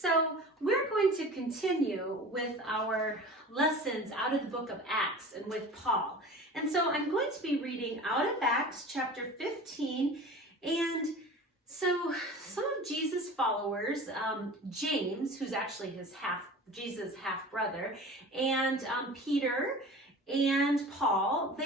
So we're going to continue with our lessons out of the book of Acts and with Paul. And so I'm going to be reading out of Acts chapter 15. And so some of Jesus' followers, James, who's actually Jesus' half brother, and Peter and Paul,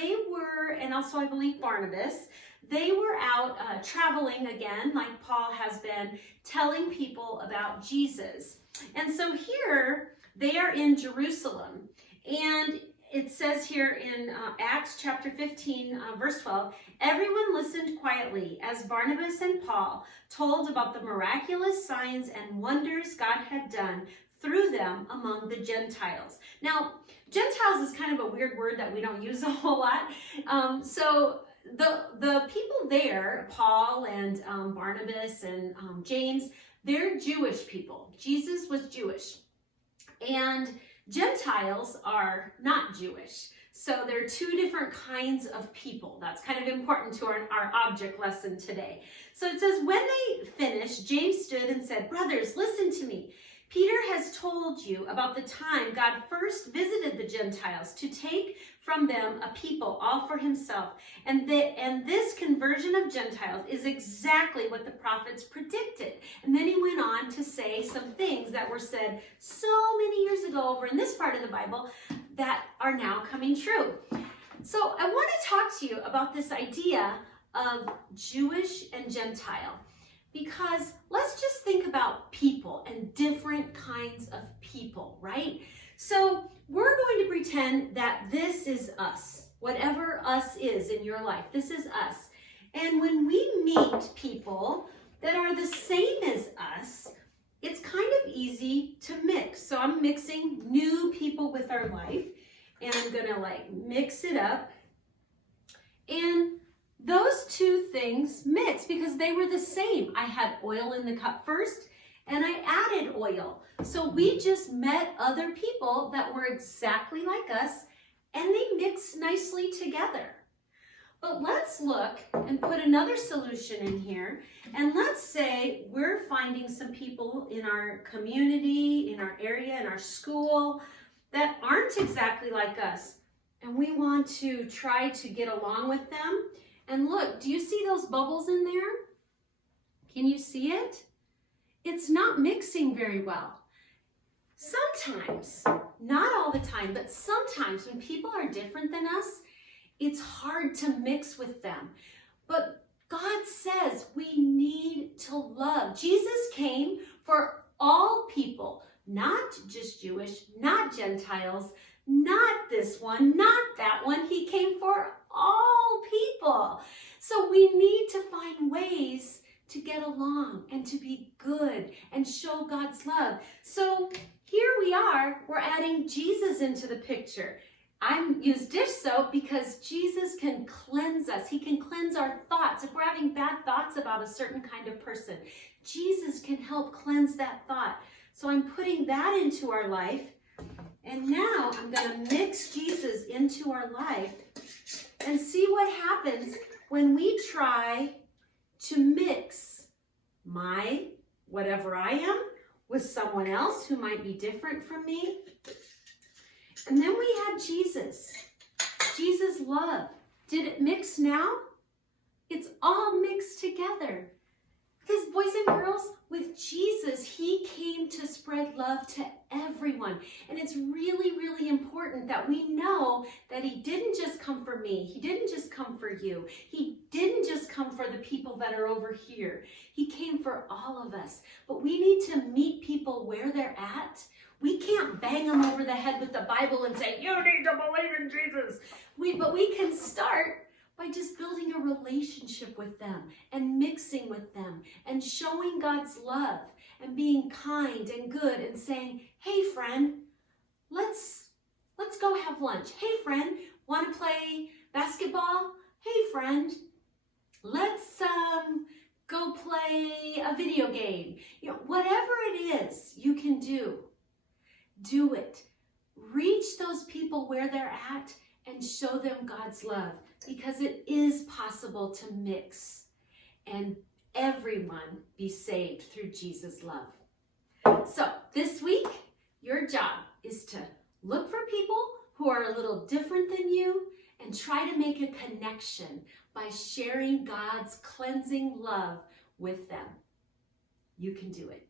and also I believe Barnabas, they were out traveling again, like Paul has been, telling people about Jesus. And so here they are in Jerusalem, and it says here in Acts chapter 15, verse 12, everyone listened quietly as Barnabas and Paul told about the miraculous signs and wonders God had done through them among the Gentiles. Now, Gentiles is kind of a weird word that we don't use a whole lot. So the people there, Paul and Barnabas and James, they're Jewish people. Jesus was Jewish. And Gentiles are not Jewish. So there are two different kinds of people. That's kind of important to our object lesson today. So it says, when they finished, James stood and said, "Brothers, listen to me. Peter has told you about the time God first visited the Gentiles to take from them a people all for himself. And this conversion of Gentiles is exactly what the prophets predicted." And then he went on to say some things that were said so many years ago over in this part of the Bible that are now coming true. So I want to talk to you about this idea of Jewish and Gentile. Because let's just think about people and different kinds of people, right? So we're going to pretend that this is us. Whatever us is in your life, this is us. And when we meet people that are the same as us, it's kind of easy to mix. So I'm mixing new people with our life, and I'm gonna mix it up. And those two things mix because they were the same. I had oil in the cup first, and I added oil. So we just met other people that were exactly like us, and they mixed nicely together. But let's look and put another solution in here, and let's say we're finding some people in our community, in our area, in our school that aren't exactly like us, and we want to try to get along with them. And look, do you see those bubbles in there? Can you see it? It's not mixing very well. Sometimes, not all the time, but sometimes when people are different than us, it's hard to mix with them. But God says we need to love. Jesus came for all people, not just Jewish, not Gentiles, not this one, not that one. He came for all people. So we need to find ways to get along and to be good and show God's love. So here we are, we're adding Jesus into the picture. I use dish soap because Jesus can cleanse us. He can cleanse our thoughts. If we're having bad thoughts about a certain kind of person, Jesus can help cleanse that thought. So I'm putting that into our life. And now I'm going to mix Jesus into our life and see what happens when we try to mix whatever I am with someone else who might be different from me. And then we had Jesus. Jesus' love. Did it mix now? It's all mixed together. Because boys and girls, with Jesus, he came to spread love to everyone. And it's really, really important that we know that he didn't just come for me. He didn't just come for you. He didn't just come for the people that are over here. He came for all of us. But we need to meet people where they're at. We can't bang them over the head with the Bible and say, you need to believe in Jesus. But we can start by just building a relationship with them and mixing with them and showing God's love and being kind and good and saying, hey friend, let's go have lunch. Hey friend, want to play basketball? Hey friend, let's go play a video game. Whatever it is you can do it. Reach those people where they're at and show them God's love, because it is possible to mix and everyone be saved through Jesus' love. So this week, your job is to look for people who are a little different than you and try to make a connection by sharing God's cleansing love with them. You can do it.